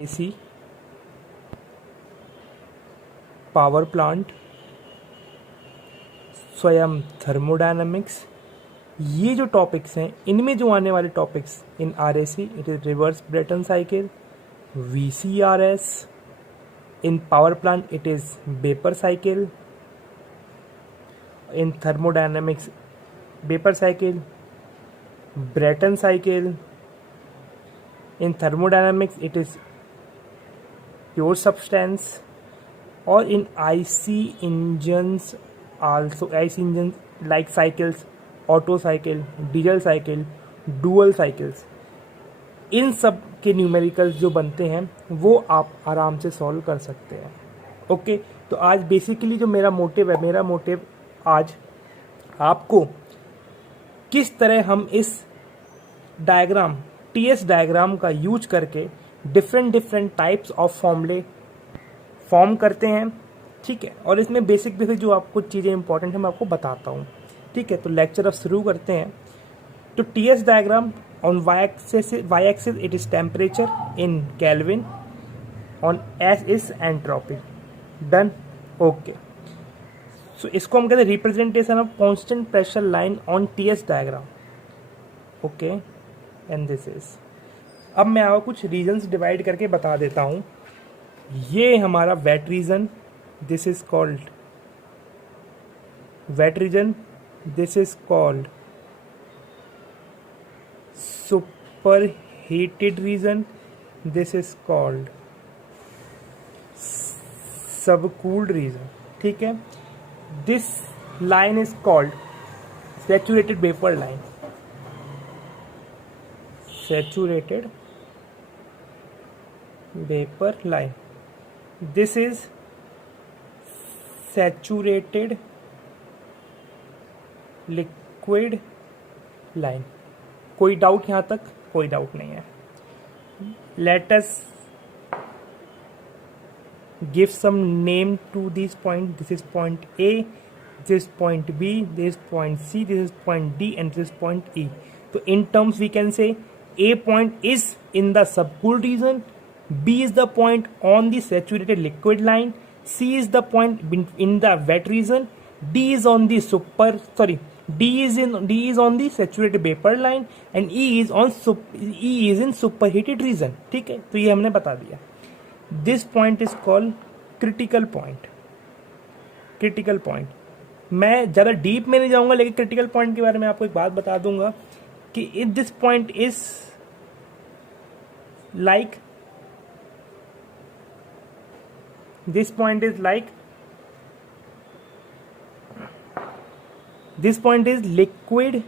AC, power plant, स्वयं thermodynamics, ये जो टॉपिक्स हैं इनमें जो आने वाले topics in RAC it is reverse Brayton cycle, VCRS, in power plant it is vapour cycle, in thermodynamics vapour cycle, Brayton cycle, in thermodynamics it is pure substance, और in IC engines also, IC engines like cycles, Otto cycle, diesel cycle, dual cycles, इन सब के numericals जो बनते हैं वो आप आराम से सॉल्व कर सकते हैं। ओके, तो आज बेसिकली जो मेरा मोटिव आज आपको किस तरह हम इस डायग्राम TS डायग्राम का यूज करके डिफरेंट टाइप्स ऑफ फॉर्मूले फॉर्म करते हैं, ठीक है। और इसमें बेसिक जो आपको चीज़ें इंपॉर्टेंट है मैं आपको बताता हूँ, ठीक है। तो लेक्चर अब शुरू करते हैं। तो TS diagram on y axis it is temperature in kelvin, on S is entropy. Done, okay. So इसको हम कहते हैं representation of constant pressure line on TS diagram, okay. And this is, अब मैं आपको कुछ रीजन्स डिवाइड करके बता देता हूँ। ये हमारा wet region, this is called wet region, this is called super heated region, this is called subcooled region, ठीक है। This line is called saturated vapour line, saturated vapour line, this is saturated liquid line। कोई doubt यहाँ तक? कोई doubt नहीं है। Let us give some name to this point. This is point A, this is point B, this is point C, this is point D, and this is point E. So in terms we can say A point is in the subcooled region, B is the point on the saturated liquid line, C is the point in the wet region, D is on the saturated vapor line, and E is in superheated region, ठीक है। तो ये हमने बता दिया। This point is called critical point। Critical point, मैं ज़्यादा deep में नहीं जाऊंगा, लेकिन क्रिटिकल पॉइंट के बारे में आपको एक बात बता दूंगा कि this point is like this point is liquid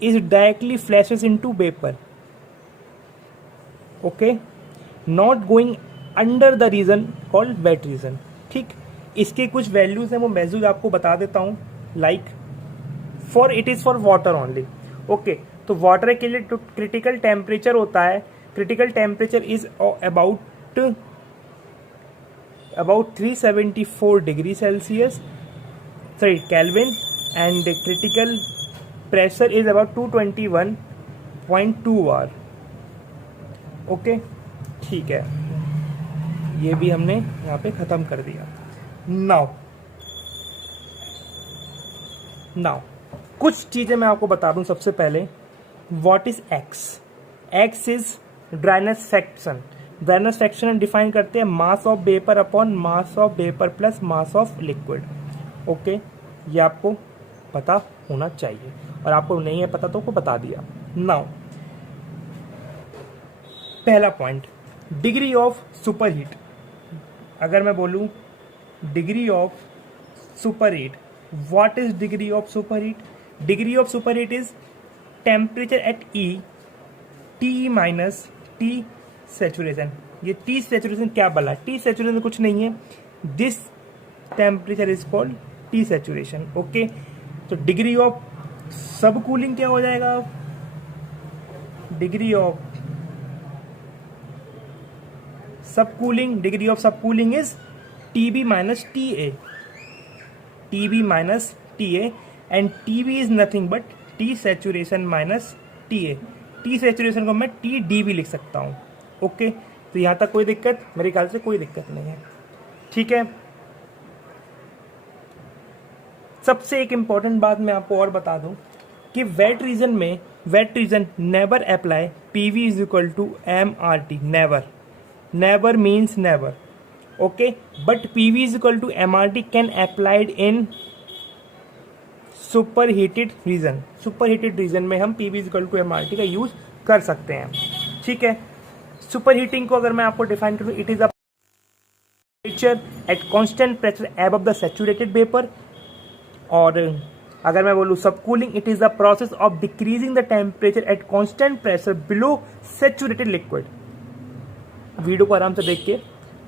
is directly flashes into vapor, okay, not going under the region called wet region, ठीक। इसके कुछ वैल्यूज हैं, वो वैल्यूज आपको बता देता हूँ। Like for it is for water only, okay. तो वाटर के लिए क्रिटिकल टेम्परेचर होता है, critical temperature is about 374 degree Celsius, sorry Kelvin, and critical pressure is about 221.2 bar, okay, ठीक है। ये भी हमने यहाँ पे ख़त्म कर दिया। नाउ कुछ चीज़ें मैं आपको बता दूं। सबसे पहले what is x? X is dryness fraction. Dryness fraction define करते हैं mass of vapour upon mass of vapour plus mass of liquid, okay. ये आपको पता होना चाहिए, और आपको नहीं है पता तो को बता दिया। नाउ पहला point, degree of super heat. अगर मैं बोलूं degree of super heat, what is degree of super heat? Degree of super heat is temperature at E, T minus T saturation. ये T सैचुरेशन क्या बोला? T सैचुरेशन कुछ नहीं है, this temperature is called T saturation, okay. तो degree of सब cooling क्या हो जाएगा? डिग्री ऑफ सब कूलिंग, डिग्री ऑफ सब cooling is TB minus TA, TB minus TA, and TB is nothing but T saturation minus TA। T saturation को मैं TD भी लिख सकता हूँ, ओके। तो यहाँ तक कोई दिक्कत, मेरे ख्याल से कोई दिक्कत नहीं है। ठीक है, सबसे एक इम्पॉर्टेंट बात मैं आपको और बता दूं कि wet region never apply PV is equal to MRT, never means never, okay, but PV is equal to MRT can applied in super heated region में हम PV is equal to MRT का यूज कर सकते हैं। ठीक है, super heating को अगर मैं आपको डिफाइन करूं, it is a temperature at constant pressure above the saturated vapour, और अगर मैं बोलूँ सब cooling, it is the process of decreasing the temperature at constant pressure below saturated liquid. Video को आराम से देख के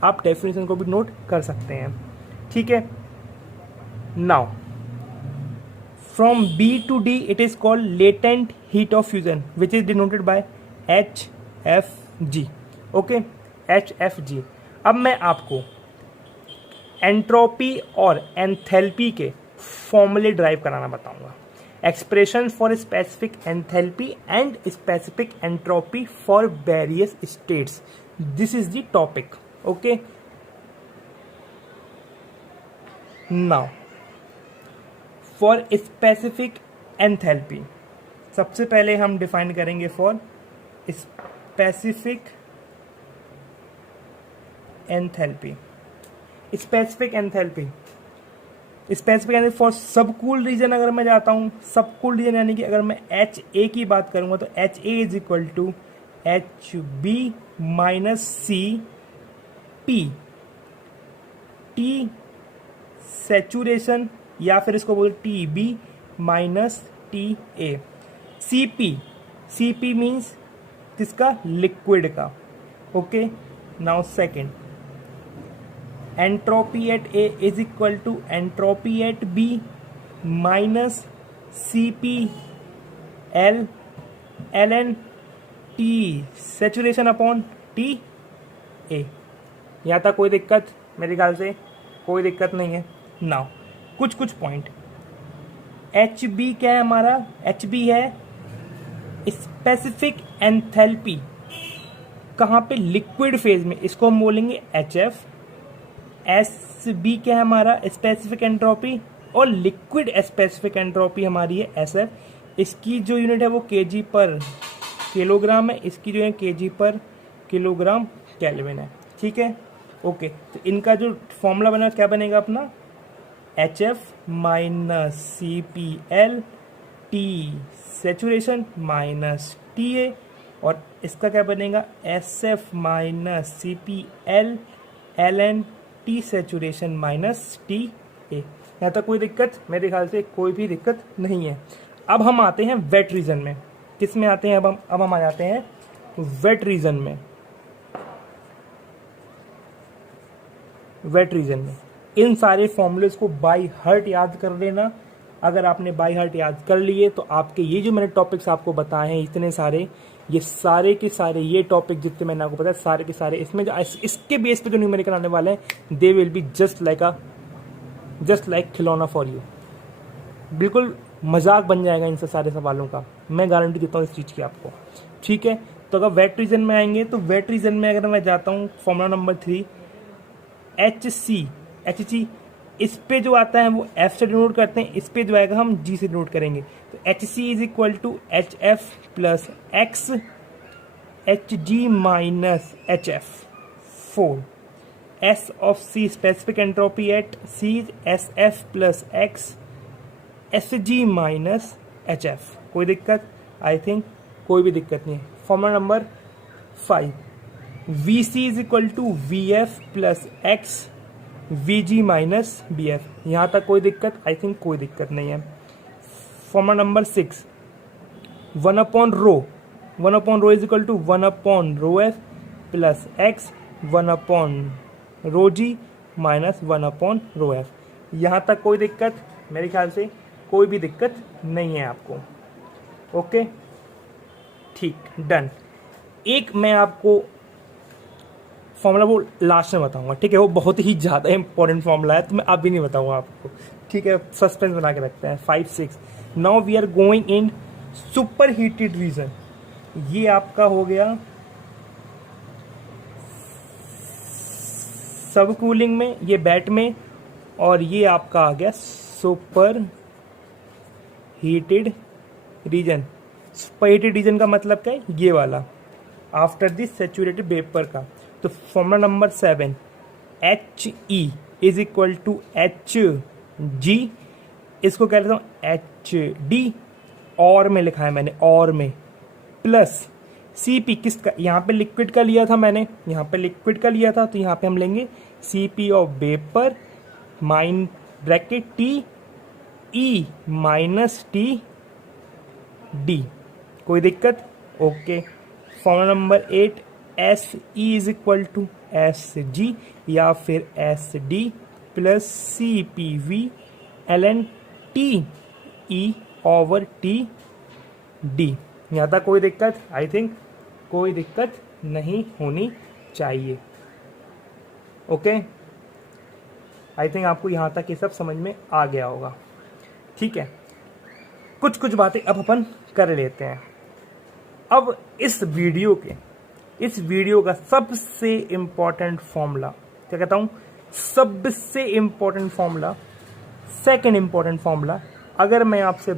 आप डेफिनेशन को भी नोट कर सकते हैं। ठीक है, now from B to D it is called latent heat of fusion which is denoted by HFG, okay, HFG। अब मैं आपको एंट्रोपी और एंथैल्पी के फॉर्मूले ड्राइव कराना बताऊंगा। Expression for specific enthalpy and specific entropy for various states, this is the topic, okay. Now for specific enthalpy, सबसे पहले हम डिफाइन करेंगे for specific enthalpy. Specific enthalpy for subcool region अगर मैं जाता हूँ, सबकूल रीजन यानी कि अगर मैं HA की बात करूँगा तो HA is equal to HB minus CP, T saturation, या फिर इसको बोल TB minus TA। CP means किसका, लिक्विड का, okay. Now second, entropy at A is equal to entropy at B minus CP ln T saturation upon TA। यहाँ तक कोई दिक्कत, मेरे ख्याल से कोई दिक्कत नहीं है। नाउ कुछ पॉइंट, HB क्या है हमारा, HB है स्पेसिफिक एंथैल्पी, कहाँ पे, लिक्विड फेज में, इसको हम बोलेंगे HF। SB क्या है हमारा, स्पेसिफिक एंट्रोपी, और लिक्विड स्पेसिफिक एंट्रोपी हमारी है SF। इसकी जो यूनिट है वो kg पर किलोग्राम है, इसकी जो है kg पर किलोग्राम केल्विन है। ठीक है, ओके। तो इनका जो फॉर्मूला बना क्या बनेगा अपना, HF minus CPL T saturation minus TA, और इसका क्या बनेगा, SF minus CPL ln T saturation minus TA। यहाँ तक कोई दिक्कत, मेरे ख्याल से कोई भी दिक्कत नहीं है। अब हम आते हैं वेट रीजन में, किस में आते हैं, अब हम आ जाते हैं वेट रीजन में। वेट रीजन में इन सारे फॉर्मूलेस को बाय हार्ट याद कर लेना। अगर आपने बाय हार्ट याद कर लिए तो आपके ये जो मैंने टॉपिक्स आपको बताए हैं इतने सारे, ये सारे के सारे ये टॉपिक जितने मैंने आपको बताया सारे के सारे, इसमें जो इसके बेस पे जो न्यूमेरिकल आने वाले हैं they will be just like खिलौना फॉर यू। बिल्कुल मजाक बन जाएगा इनसे सारे सवालों का, मैं गारंटी देता हूँ इस चीज़ की आपको। ठीक है, तो अगर वेट रीजन में आएंगे तो वेट रीजन में अगर मैं जाता हूँ फॉर्मूला नंबर 3 HC, इस पे जो आता है वो F से डिनोट करते हैं, इस पे जो आएगा हम G से डिनोट करेंगे। तो HC is equal to HF plus X HG minus HF 4। S of C specific entropy at C SF plus X SG minus HF। कोई दिक्कत, आई थिंक कोई भी दिक्कत नहीं है। Formula number 5 VC is equal to VF plus X VG minus BF। यहाँ तक कोई दिक्कत, आई थिंक कोई दिक्कत नहीं है। Formula number 6 1 upon rho is equal to 1 upon rho F plus X 1 upon rho G minus 1 upon rho F। यहाँ तक कोई दिक्कत, मेरे ख्याल से कोई भी दिक्कत नहीं है आपको। ओके, ठीक, डन। एक मैं आपको फॉर्मूला वो लास्ट में बताऊंगा, ठीक है, वो बहुत ही ज़्यादा इंपॉर्टेंट फॉर्मूला है तो मैं अभी नहीं बताऊंगा आपको। ठीक है, सस्पेंस बना के रखते हैं। 5 6 now we are going in super heated region. ये आपका हो गया सब कूलिंग में, ये बैट में, और ये आपका आ गया super heated region. Super heated region का मतलब क्या है, ये वाला आफ्टर दिस सेचुरेटेड वेपर का। तो formula number 7, H E is equal to H G, इसको कह लेता हूँ एच डी, और में लिखा है मैंने, और में, प्लस सी पी, किसका, यहाँ पे लिक्विड का लिया था मैंने, यहाँ पे लिक्विड का लिया था, तो यहाँ पे हम लेंगे C P of vapour mine bracket T E minus T D. कोई दिक्कत? Okay. Formula number 8, S E is equal to S G या फिर S D plus C P V L N T E over T D. यहाँ तक कोई दिक्कत? I think कोई दिक्कत नहीं होनी चाहिए। ओके, आई थिंक आपको यहाँ तक ये सब समझ में आ गया होगा। ठीक है, कुछ कुछ बातें अब अपन कर लेते हैं। अब इस वीडियो का सबसे इम्पोर्टेंट फॉर्मूला, क्या कहता हूँ, सबसे important formula, second important formula, अगर मैं आपसे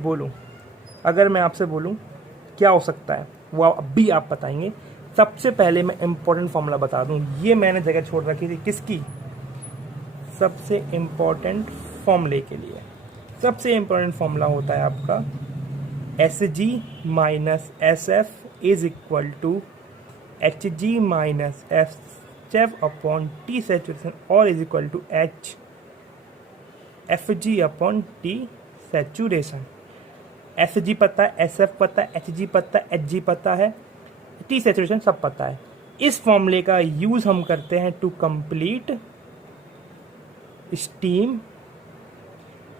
बोलूँ क्या हो सकता है, वो अभी आप बताएंगे। सबसे पहले मैं इम्पोर्टेंट फॉर्मूला बता दूं, ये मैंने जगह छोड़ रखी थी, किसकी, सबसे इम्पोर्टेंट फॉर्मूले के लिए। सबसे इम्पोर्टेंट फॉर्मूला होता है आपका S G minus S F is equal to H G minus F F upon T saturation और is equal to H F G upon T saturation. S G पता है, एस एफ पता है, H G पता है, H G पता है, T saturation सब पता है। इस फॉर्मूले का यूज हम करते हैं टू कंप्लीट स्टीम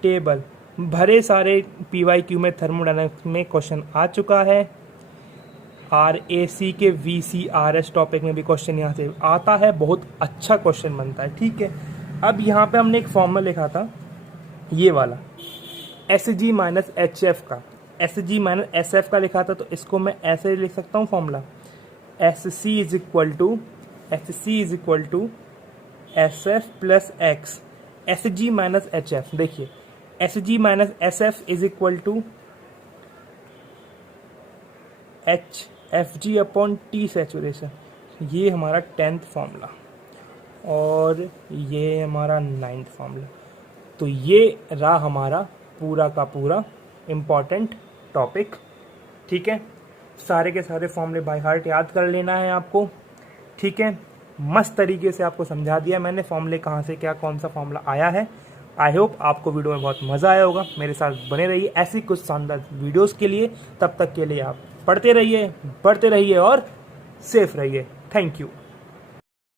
टेबल। भरे सारे PYQ में थर्मोडायनामिक्स में क्वेश्चन आ चुका है। RAC के VCRS टॉपिक में भी क्वेश्चन यहाँ से आता है, बहुत अच्छा क्वेश्चन बनता है। ठीक है, अब यहाँ पे हमने एक फॉर्मूला लिखा था, ये वाला SG माइनस HF का, SG माइनस SF का लिखा था, तो इसको मैं ऐसे लिख सकता हूँ formula, SC is equal to SF plus X, SG minus HF। देखिए SG minus SF is equal to HFG upon T saturation. ये हमारा 10th फॉर्मूला और ये हमारा 9th फॉर्मूला। तो ये रहा हमारा पूरा का पूरा इम्पॉर्टेंट टॉपिक। ठीक है, सारे के सारे फॉर्मूले बाय हार्ट याद कर लेना है आपको। ठीक है, मस्त तरीके से आपको समझा दिया मैंने फॉर्मूले कहाँ से क्या कौन सा फॉर्मूला आया है। आई होप आपको वीडियो में बहुत मज़ा आया होगा। मेरे साथ बने रहिए ऐसी कुछ शानदार वीडियोस के लिए। तब तक के लिए आप पढ़ते रहिए, बढ़ते रहिए और सेफ रहिए। Thank you.